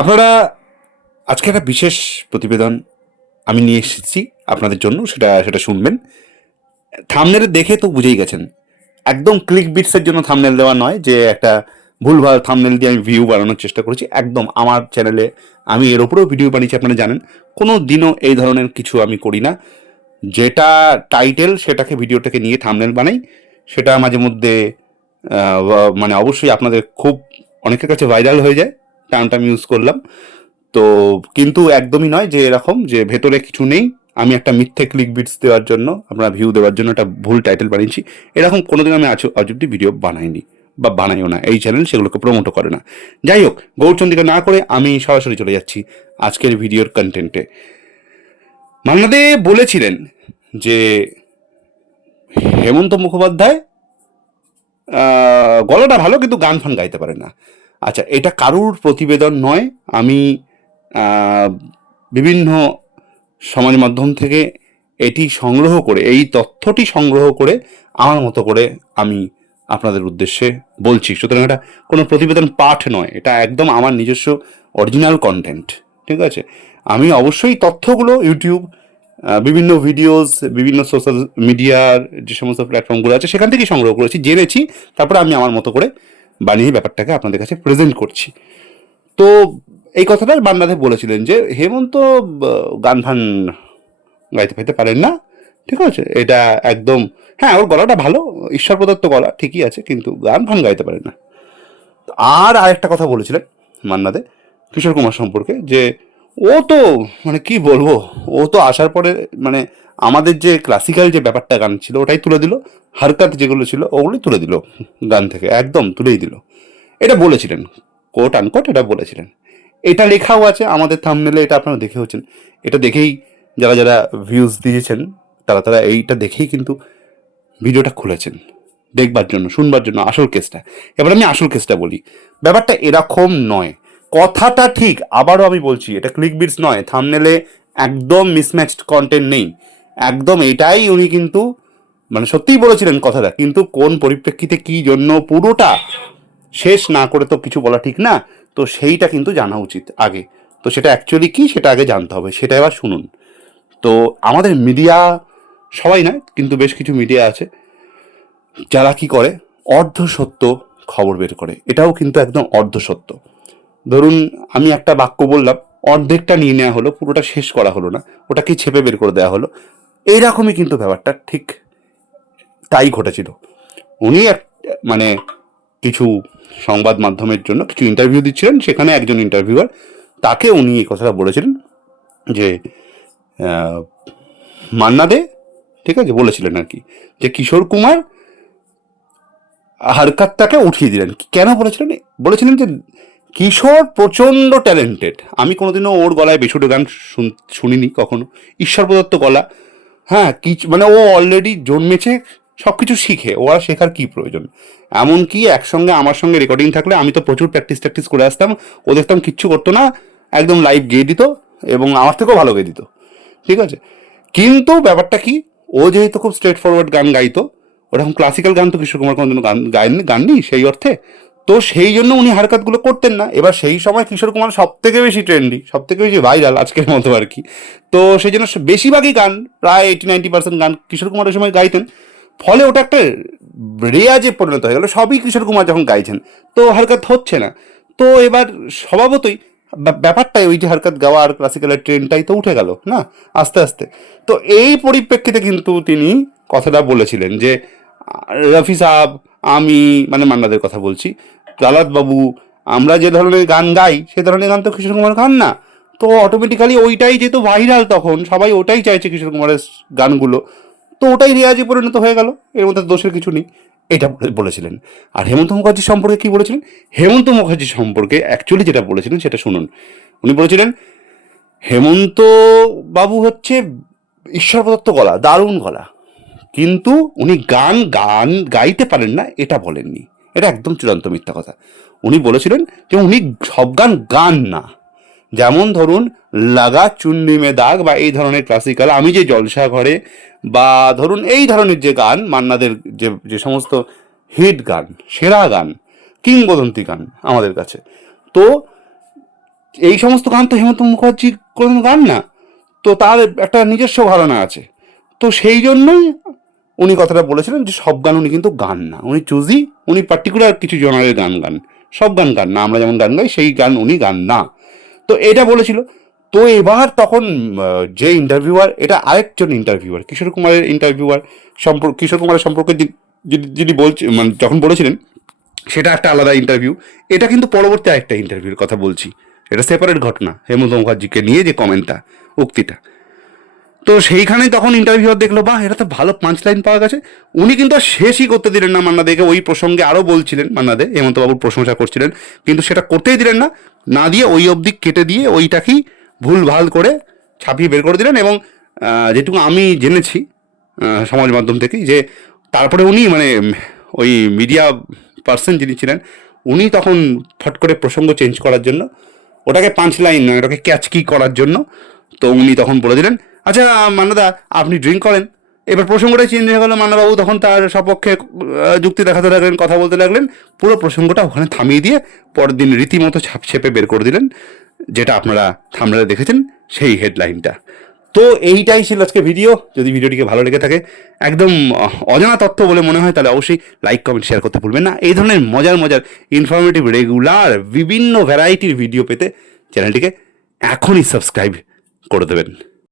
আপনারা আজকে একটা বিশেষ প্রতিবেদন আমি নিয়ে এসেছি আপনাদের জন্য, সেটা সেটা শুনবেন। থামনেল দেখে তো বুঝেই গেছেন। একদম ক্লিক বিটসের জন্য থামনেল দেওয়া নয় যে একটা ভুলভাল থামনেল দিয়ে আমি ভিউ বানানোর চেষ্টা করেছি। একদম আমার চ্যানেলে আমি এর ওপরেও ভিডিও বানিয়েছি, আপনারা জানেন। কোনো দিনও এই ধরনের কিছু আমি করি না। যেটা টাইটেল সেটাকে ভিডিওটাকে নিয়ে থামনেল বানাই, সেটা মাঝে মধ্যে মানে অবশ্যই আপনাদের খুব অনেকের কাছে ভাইরাল হয়ে যায়। টার্মটা আমি ইউজ করলাম। তো কিন্তু একদমই নয় যে এরকম যে ভেতরে কিছু নেই। আমি একটা মিথ্যে ক্লিক বিটস দেওয়ার জন্য আপনারা ভিউ দেওয়ার জন্য একটা ভুল টাইটেল বানিয়েছি। এরকম কোনোদিন আমি আজ আজ ভিডিও বানাইনি বা বানাইও না। এই চ্যানেল সেগুলোকে প্রমোটও করে না। যাই হোক গৌরচন্দিকা না করে আমি সরাসরি চলে যাচ্ছি আজকের ভিডিওর কন্টেন্টে মান্নাদে বলেছিলেন যে, হেমন্ত মুখোপাধ্যায় গলাটা ভালো কিন্তু গান ফান গাইতে পারে না। আচ্ছা এটা কারুর প্রতিবেদন নয়। আমি বিভিন্ন সমাজ মাধ্যম থেকে এটি সংগ্রহ করে, এই তথ্যটি সংগ্রহ করে আমার মতো করে আমি আপনাদের উদ্দেশ্যে বলছি। সুতরাং এটা কোনো প্রতিবেদন পাঠ নয়, এটা একদম আমার নিজস্ব অরিজিনাল কন্টেন্ট ঠিক আছে? আমি অবশ্যই তথ্যগুলো ইউটিউব বিভিন্ন ভিডিওস বিভিন্ন সোশ্যাল মিডিয়ার যে সমস্ত প্ল্যাটফর্মগুলো আছে, সেখান থেকেই সংগ্রহ করেছি, জেনেছি, তারপরে আমি আমার মতো করে বানিয়ে ব্যাপারটাকে আপনাদের কাছে প্রেজেন্ট করছি। তো এই কথাটা বান্নাদে বলেছিলেন যে, হেমন্ত গান ফান গাইতে ফাইতে পারেন না, ঠিক আছে? এটা একদম হ্যাঁ ওর গলাটা ভালো, ঈশ্বর প্রদত্ত গলা, ঠিকই আছে, কিন্তু গান ফান গাইতে পারেন না। আর আরেকটা কথা বলেছিলেন মান্নাদে কিশোর কুমার সম্পর্কে, যে ও তো মানে কি বলব, ও তো আসার পরে মানে আমাদের যে ক্লাসিক্যাল যে ব্যাপারটা গান ছিল, ওটাই তুলে দিল। হারকাত যেগুলো ছিল, ওগুলোই তুলে দিল গান থেকে, একদম তুলেই দিল। এটা বলেছিলেন কোট আনকোট এটা বলেছিলেন। এটা লেখাও আছে আমাদের থামনেলে এটা আপনারা দেখে হচ্ছেন। এটা দেখেই যারা যারা ভিউজ দিয়েছেন, তারা তারা এইটা দেখেই কিন্তু ভিডিওটা খুলেছেন। দেখবার জন্য, শুনবার জন্য আসল কেসটা এবার আমি আসল কেসটা বলি। ব্যাপারটা এরকম নয়। কথাটা ঠিক, আবারও আমি বলছি, এটা ক্লিক বিটস নয়। থামনেলে একদম মিসম্যাচড কন্টেন্ট নেই। একদম এটাই উনি কিন্তু মানে সত্যিই বলেছিলেন কথাটা, কিন্তু কোন পরিপ্রেক্ষিতে কি জন্য পুরোটা শেষ না করে তো কিছু বলা ঠিক না, তো সেইটা কিন্তু জানা উচিত আগে। তো সেটা অ্যাকচুয়ালি কি সেটা আগে জানতে হবে, সেটা এবার শুনুন। তো আমাদের মিডিয়া সবাই নয়, কিন্তু বেশ কিছু মিডিয়া আছে, যারা কি করে? অর্ধ সত্য খবর বের করে। এটাও কিন্তু একদম অর্ধ সত্য ধরুন, আমি একটা বাক্য বললাম, অর্ধেকটা নিয়ে নেওয়া হলো, পুরোটা শেষ করা হলো না, ওটাকে ছেপে বের করে দেওয়া হলো। এইরকমই কিন্তু ব্যাপারটা, ঠিক তাই ঘটেছিল। উনি এক মানে কিছু সংবাদ মাধ্যমের জন্য কিছু ইন্টারভিউ দিচ্ছিলেন, সেখানে একজন ইন্টারভিউয়ার তাকে উনি এই কথাটা বলেছিলেন যে মান্না দে, ঠিক আছে, বলেছিলেন আর কি, যে কিশোর কুমার হারকাতটাকে উঠিয়ে দিলেন। কেন বলেছিলেন? বলেছিলেন যে কিশোর প্রচণ্ড ট্যালেন্টেড আমি কোনোদিনও ওর গলায় বেসুটে গান শুন- শুনিনি কখনো। ঈশ্বর প্রদত্ত গলা। হ্যাঁ কি মানে ও অলরেডি জন্মেছে সব কিছু শিখে ও আর শেখার কি প্রয়োজন? এমনকি একসঙ্গে, আমার সঙ্গে রেকর্ডিং থাকলে আমি তো প্রচুর প্র্যাকটিস ট্যাকটিস করে আসতাম, ও দেখতাম কিচ্ছু করতো না, একদম লাইভ গেয়ে দিত, এবং আমার থেকেও ভালো গেয়ে দিত। ঠিক আছে? কিন্তু ব্যাপারটা কি, ও যেহেতু খুব স্ট্রেট ফরওয়ার্ড গান গাইতো, ওরকম ক্লাসিক্যাল গান তো কিশোর কুমার কোনোদিনও গান গায়নি গাননি, সেই অর্থে তো সেই জন্য উনি হারকাতগুলো করতেন না। এবার সেই সময় কিশোর কুমার সব থেকে বেশি ট্রেন্ডি সব থেকে বেশি ভাইরাল আজকের মতো আর কি। তো সেই জন্য বেশিরভাগই গান, প্রায় এইটি নাইনটি পার্সেন্ট গান কিশোর কুমার ওই সময় গাইতেন। ফলে ওটা একটা রেয়াজে পরিণত হয়ে গেল। সবই কিশোর কুমার যখন গাইছেন, তো হারকাত হচ্ছে না। তো এবার স্বভাবতই ব্যাপারটাই ওই যে হারকাত গাওয়া আর ক্লাসিক্যালের ট্রেনটাই তো উঠে গেল, না? আস্তে আস্তে। তো এই পরিপ্রেক্ষিতে কিন্তু তিনি কথাটা বলেছিলেন যে রফি সাহেব আমি মানে মান্নাদের কথা বলছি। বাবু আমরা যে ধরনের গান গাই, সে ধরনের গান তো কিশোর কুমার গান না। তো অটোমেটিক্যালি ওইটাই যেহেতু ভাইরাল তখন, সবাই ওটাই চাইছে কিশোর কুমারের গানগুলো। তো ওটাই রেয়াজে পরিণত হয়ে গেল, এর মধ্যে দোষের কিছু নেই। এটা বলেছিলেন। আর হেমন্ত মুখার্জি সম্পর্কে কি বলেছিলেন? হেমন্ত মুখার্জি সম্পর্কে অ্যাকচুয়ালি যেটা বলেছিলেন, সেটা শুনুন। উনি বলেছিলেন, হেমন্ত বাবু হচ্ছে ঈশ্বর প্রদত্ত গলা, দারুণ গলা। কিন্তু উনি গান গান গাইতে পারেন না, এটা বলেননি। এটা একদম চূড়ান্ত মিথ্যা কথা। উনি বলেছিলেন যে উনি সব গান গান না। যেমন ধরুন, লাগা চুন্ডি মে দাগ বা এই ধরনের ক্লাসিক্যাল আমি যে জলসা ঘরে বা ধরুন এই ধরনের যে গান, মান্নাদের যে যে সমস্ত হিট গান, সেরা গান, কিংবদন্তি গান আমাদের কাছে। তো এই সমস্ত গান তো হেমন্ত মুখার্জি কোনো গান না। তো তার একটা নিজস্ব ধারণা আছে। তো সেই জন্যই উনি কথাটা বলেছিলেন যে সব গান উনি কিন্তু গান না। উনি চুজি, উনি পার্টিকুলার কিছু জনারের গান গান। সব গান গান না, আমরা যেমন গান গাই, সেই গান উনি গান না। তো এটা বলেছিল। তো এবার তখন যে ইন্টারভিউয়ার এটা আরেকজন ইন্টারভিউয়ার কিশোর কুমারের ইন্টারভিউয়ার সম্পর্ক কিশোর কুমারের সম্পর্কে যিনি বলছে মানে যখন বলেছিলেন, সেটা একটা আলাদা ইন্টারভিউ এটা কিন্তু পরবর্তী আরেকটা ইন্টারভিউর কথা বলছি। এটা সেপারেট ঘটনা, হেমন্ত মুখার্জিকে নিয়ে যে কমেন্টটা উক্তিটা। তো সেইখানে তখন ইন্টারভিউ দেখল, বাহ এটা তো ভালো পাঁচ লাইন পাওয়া গেছে। উনি কিন্তু শেষই করতে দিলেন না মান্না দেখে ওই প্রসঙ্গে আরও বলছিলেন মান্না দে, হেমন্তবাবুর প্রশংসা করছিলেন, কিন্তু সেটা করতেই দিলেন না। না দিয়ে ওই অবধি কেটে দিয়ে ওইটাকেই ভুল ভালো করে ছাপিয়ে বের করে দিলেন এবং যেটুকু আমি জেনেছি সমাজ মাধ্যম থেকেই, যে তারপরে উনি মানে ওই মিডিয়া পার্সন যিনি ছিলেন, উনি তখন ফট করে প্রসঙ্গ চেঞ্জ করার জন্য, ওটাকে পাঁচ লাইন নয়, ওটাকে ক্যাচ কি করার জন্য, তো উনি তখন বলে দিলেন আচ্ছা মান্নাদা, আপনি ড্রিঙ্ক করেন। এবার প্রসঙ্গটা চেঞ্জ হয়ে গেল, মান্নাবাবু তখন তার সপক্ষে যুক্তি দেখাতে লাগলেন, কথা বলতে লাগলেন। পুরো প্রসঙ্গটা ওখানে থামিয়ে দিয়ে পরের দিন রীতিমতো ছাপ ছেপে বের করে দিলেন, যেটা আপনারা থামলে দেখেছেন, সেই হেডলাইনটা তো এইটাই ছিল আজকে ভিডিও যদি ভিডিওটিকে ভালো লেগে থাকে, একদম অজানা তথ্য বলে মনে হয়, তাহলে অবশ্যই লাইক কমেন্ট শেয়ার করতে ভুলবেন না। এই ধরনের মজার মজার ইনফরমেটিভ রেগুলার বিভিন্ন ভ্যারাইটির ভিডিও পেতে চ্যানেলটিকে এখনই সাবস্ক্রাইব করে দেবেন।